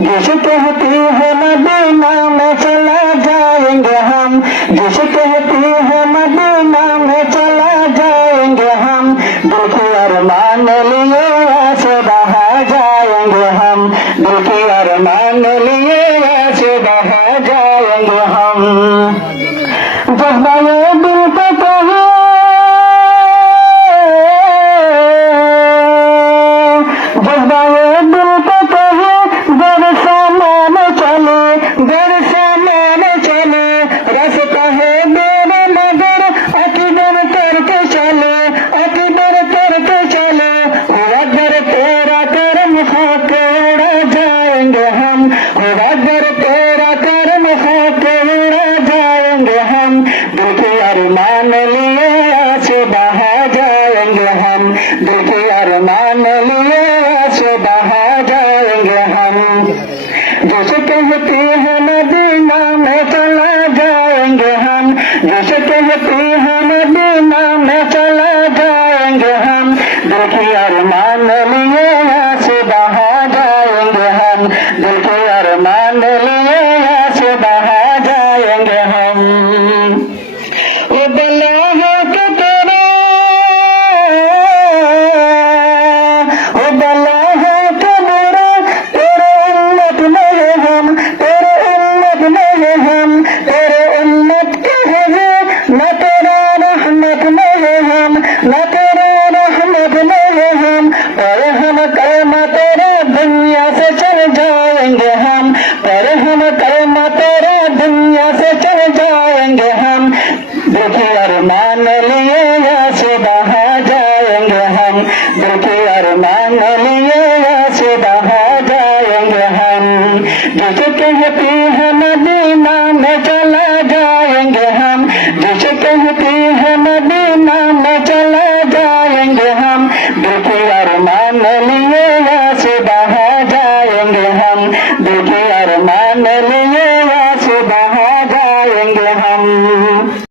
जिस कहती है मदीना में चला जाएंगे हम, जिस कहती है मदीना में चला जाएंगे हम, दिल के अरमान लिए ऐसे बहा जाएंगे हम, दिल के अरमान लिए ऐसे बहा जाएंगे हम। जज्बा ये दिल पे कहे, जज्बा ये दिल पे कहे, बरसा मान चले, बरसा मान चले, रास्ता है मेरे मगर अकबर करके चले, अकबर करके चले, अगर तेरा कर्म खाक उड़ा जाएंगे हम, अगर तेरा कर्म खाक उड़ा जाएंगे हम, दिल के अरमान लिए ऐसे बहा जाएंगे हम, दिल के अरमान लिए ऐसे बहा जाएंगे हम। जैसे कहती है मदीना में चला जाएंगे हम, जैसे कहती है मदीना में चला जाएंगे हम, दिल के अरमान लिए ऐसे बहा जाएंगे हम, दिल के अरमान लिए ऐसे बहा जाएंगे हम। ओ बला है कि तेरा, ओ बला है कि मेरा, तेरे उम्मत में है हम, तेरे उम्मत में है हम, तेरे उम्मत के हैं न तेरा रहमत में है हम, न तेरा रहमत में है हम, पर हम कलमा तेरा दुनिया से चल जाएंगे हम, पर हम कलमा तेरा दुनिया से चल जाएंगे हम, दिल के अरमान लिए ऐसे बहा जाएंगे हम, दिल के अरमान लिए ऐसे बहा जाएंगे हम। जिसे कहती है मदीना में चला जाएंगे हम, जिसे कहती है मदीना में चला जाएंगे हम, दिल के अरमान लिए ऐसे बहा जाएंगे हम, दिल के अरमान लिए ऐसे बहा जाएंगे हम।